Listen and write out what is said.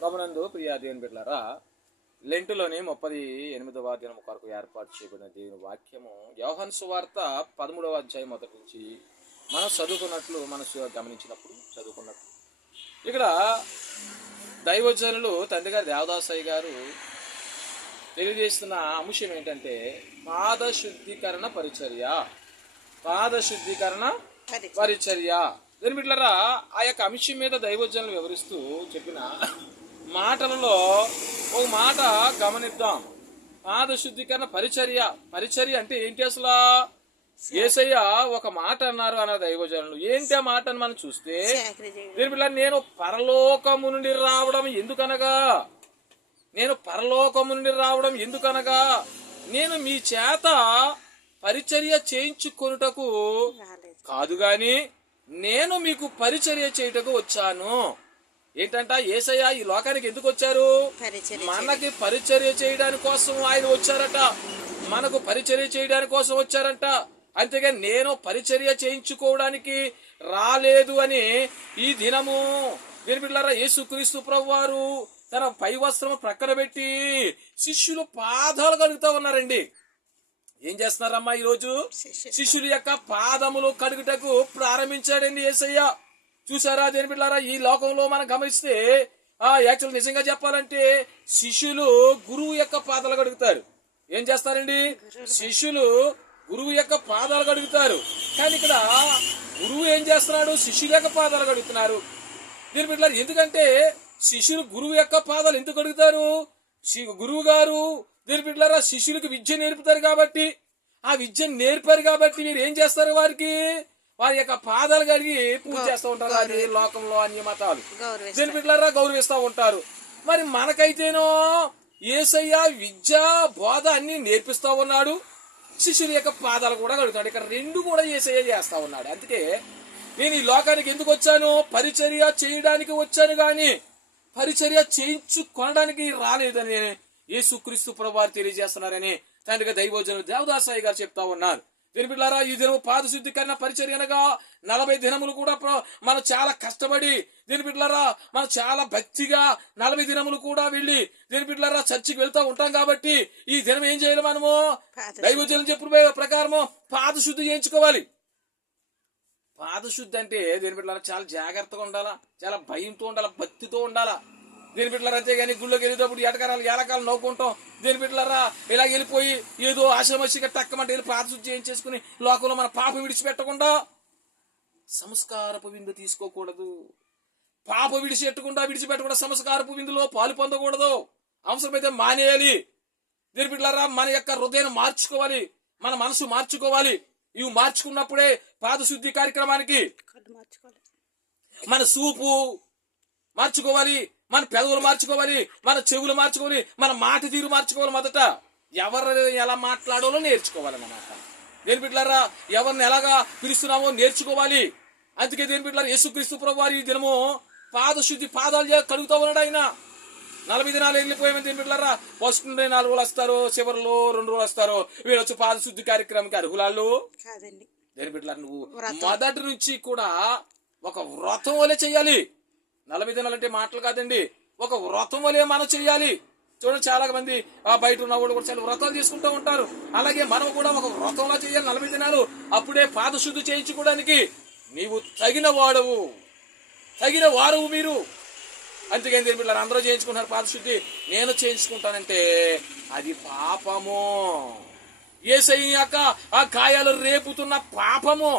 ప్రభునందు ప్రియ దేవుని బిడ్డలారా, లెంటులోని 38వ దినం కొరకు ఏర్పాటు చేయబడిన దేవుని వాక్యము యోహాను సువార్త 13వ అధ్యాయం మొదటి నుంచి మనం చదువుకున్నట్లు గమనించినప్పుడు ఇక్కడ దైవజనులు తండ్రి గారు దేవదాసయ్య గారు తెలియజేస్తున్న అంశం ఏంటంటే పాద శుద్ధీకరణ పరిచర్య. దీని బిడ్డలారా, ఆ యొక్క అంశం మీద దైవజనులు వివరిస్తూ చెప్పిన మాటలలో ఒక మాట గమనిద్దాం. పాద శుద్ధీకరణ పరిచర్య అంటే ఏంటి? అసలు యేసయ్య ఒక మాట అన్నారు అన్న దైవజనులు. ఏంటి ఆ మాట అని మనం చూస్తే, దీని బిడ్డ నేను పరలోకము నుండి రావడం ఎందుకనగా నేను మీ చేత పరిచర్య చేయించుకొనుటకు కాదు గాని నేను మీకు పరిచర్య చేయుటకు వచ్చాను. ఏంటంట? యేసయ్య ఈ లోకానికి ఎందుకు వచ్చారు? మనకి పరిచర్య చేయడానికి కోసం ఆయన వచ్చారట. మనకు పరిచర్య చేయడానికి కోసం వచ్చారంట. అంతేగాని నేను పరిచర్య చేయించుకోవడానికి రాలేదు అని ఈ దినము దీని బిడ్డలారా యేసుక్రీస్తు ప్రభువారు తన పై వస్త్రము ప్రక్కన పెట్టి శిష్యులు పాదాలు కడుగుతా ఉన్నారండి. ఏం చేస్తున్నారమ్మా? ఈరోజు శిష్యుల యొక్క పాదములు కడుగుటకు ప్రారంభించాడండి యేసయ్య. చూసారా దేని బిడ్డలారా? ఈ లోకంలో మనం గమనిస్తే యాక్చువల్ నిజంగా చెప్పాలంటే శిష్యులు గురువు యొక్క పాదాలు కడుగుతారు. ఏం చేస్తారండి? శిష్యులు గురువు యొక్క పాదాలు కడుగుతారు. కానీ ఇక్కడ గురువు ఏం చేస్తున్నాడు? శిష్యుల యొక్క పాదాలు కడుగుతున్నారు. దీని బిడ్డలారా, ఎందుకంటే శిష్యులు గురువు యొక్క పాదాలు ఎందుకు కడుగుతారు? గురువు గారు దీని బిడ్డలారా శిష్యులకు విద్య నేర్పుతారు కాబట్టి, ఆ విద్యను నేర్పారు కాబట్టి మీరు ఏం చేస్తారు? వారి యొక్క పాదాలు కడిగి పూజ చేస్తూ ఉంటారు. అది లోకంలో అన్ని మతాలు దీని బిడ్డలారా గౌరవిస్తూ ఉంటారు. మరి మనకైతేనో యేసయ్య విద్య బోధ అన్ని నేర్పిస్తా ఉన్నాడు, శిష్యుల యొక్క పాదాలు కూడా కడుగుతాడు. ఇక్కడ రెండు కూడా యేసయ్య చేస్తా ఉన్నాడు. అందుకే నేను ఈ లోకానికి ఎందుకు వచ్చాను? పరిచర్య చేయడానికి వచ్చాను గాని పరిచర్య చేయించుకోవడానికి రాలేదని యేసుక్రీస్తు ప్రభువారు తెలియజేస్తున్నారని తండ్రిగా దైవజనులు దేవదాసయ్య గారు చెప్తా ఉన్నారు. దీని బిడ్డలారా, ఈ దినం పాద శుద్ధీకరణ పరిచర్య అనగా 40 దినములు కూడా మనం చాలా కష్టపడి దీని బిడ్డలారా మనం చాలా భక్తిగా 40 దినములు కూడా వెళ్ళి దీని బిడ్డలారా చర్చికి వెళ్తా ఉంటాం. కాబట్టి ఈ దినం ఏం చేయాలి? మనము దైవజనులు చెప్పిన ప్రకారము పాద శుద్ధి చేయించుకోవాలి. పాద శుద్ధి అంటే దీని బిడ్డలారా చాలా జాగ్రత్తగా ఉండాలా, చాలా భయంతో ఉండాలా, భక్తితో ఉండాలా. దీని బిడ్డలారా అంతేగాని గుళ్ళోకి వెళ్ళేటప్పుడు ఏలకాలు నవ్వుకుంటాం. దీని బిడ్డలారా ఇలా వెళ్ళిపోయి ఏదో ఆశామసిగా టక్కమంటే వెళ్ళి పాద శుద్ధి చేయించేసుకుని లోకంలో మన పాపం విడిచిపెట్టకుండా సంస్కారపు విందు తీసుకోకూడదు. పాప విడిచిపెట్టకుండా సంస్కారపు విందులో పాలు పొందకూడదు. అవసరమైతే మానేయాలి. దీని బిడ్డలారా మన యొక్క హృదయాన్ని మార్చుకోవాలి, మన మనసు మార్చుకోవాలి. ఇవి మార్చుకున్నప్పుడే పాద శుద్ధి కార్యక్రమానికి మన చూపు మార్చుకోవాలి, మన పెదవులు మార్చుకోవాలి, మన చెవులు మార్చుకోవాలి, మన మాట తీరు మార్చుకోవాలి. మొదట ఎవరు ఎలా మాట్లాడాలో నేర్చుకోవాలన్నమాట. దేని బిడ్డలారా ఎవరిని ఎలాగా పిలుస్తున్నామో నేర్చుకోవాలి. అందుకే దేని బిడ్డలారా యేసుక్రీస్తు ప్రభువారు ఈ దినము పాద శుద్ధి పాదాలు కలుగుతూ ఉన్నాడు. ఆయన 40 దినాలు వెళ్ళిపోయామని దేని బిడ్డలారా ఫస్ట్ నుండి 4 రోజులు వస్తారు, చివరిలో 2 రోజులు వస్తారు. వీళ్ళు వచ్చి పాద శుద్ధి కార్యక్రమానికి అర్హులాళ్ళు దేని బిడ్డలారా నువ్వు మొదటి నుంచి కూడా ఒక వ్రతం వలె చెయ్యాలి. 40 దినాలు అంటే మాటలు కాదండి, ఒక వ్రతం వలె మనం చెయ్యాలి. చూడండి చాలా మంది బయట ఉన్న వాళ్ళు కూడా చాలా వ్రతాలు చేసుకుంటూ ఉంటారు. అలాగే మనం కూడా ఒక వ్రతంలా చేయాలి 40 దినాలు. అప్పుడే పాద శుద్ధి చేయించుకోవడానికి నీవు తగిన వారు మీరు. అందుకని దేని బిడ్డలారా అందరూ చేయించుకుంటారు పాద శుద్ధి, నేను చేయించుకుంటానంటే అది పాపము. యేసయ్య యొక్క ఆ గాయాలు రేపుతున్న పాపము.